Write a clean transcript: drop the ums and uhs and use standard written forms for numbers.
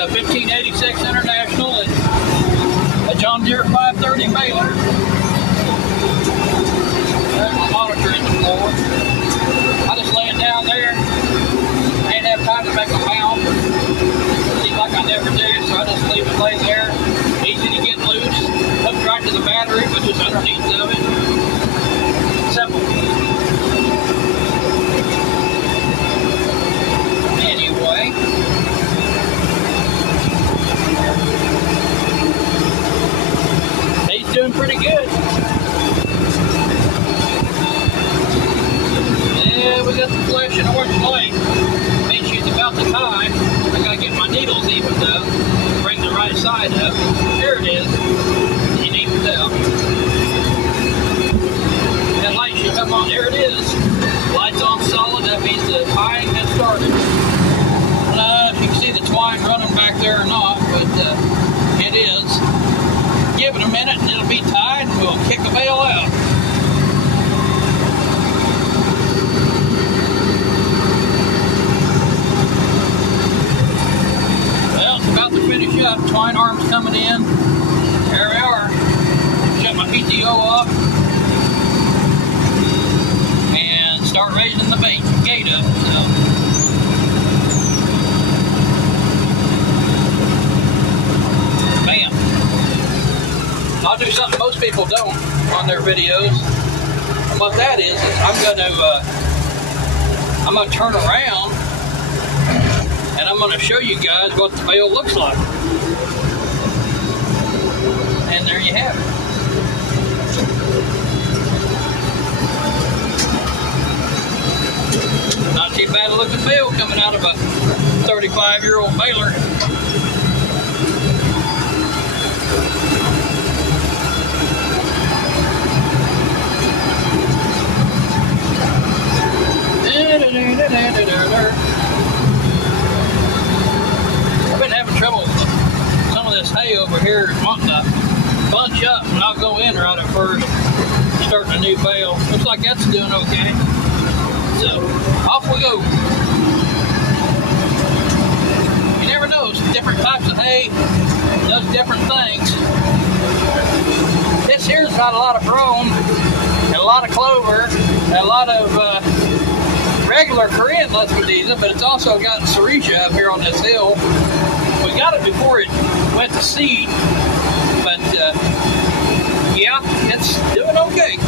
a 1586 International and a John Deere 530 baler. There's my monitor in the floor. I just lay it down there. I ain't have time to make a mount. Seems like I never do, so I just leave it lay there. Easy to get loose. Hooked right to the battery, which is underneath of it. Simple. Anyway. He's doing pretty good. Yeah, we got the flesh and orange light. Means she's about to tie. I gotta get my needles evened up. Bring the right side up. There it is. It evens out. That light should come on. There it is. Light's on solid. That means the tying has started. I don't know if you can see the twine running back there or not, but it is. Give it a minute and it'll be tied and we'll kick the bale out. About to finish up. Twine arms coming in. There we are. Shut my PTO off and start raising the gate up. So. Bam. I'll do something most people don't on their videos. And what that is I'm gonna turn around. And I'm going to show you guys what the bale looks like. And there you have it. Not too bad looking bale coming out of a 35-year-old baler. Trouble with some of this hay over here is wanting to bunch up and I'll go in right at first, starting a new bale. Looks like that's doing okay. So off we go. You never know, different types of hay does different things. This here's got a lot of brome and a lot of clover and a lot of regular Korean Lesbian, but it's also got Syringa up here on this hill. We got it before it went to seed, but yeah, it's doing okay.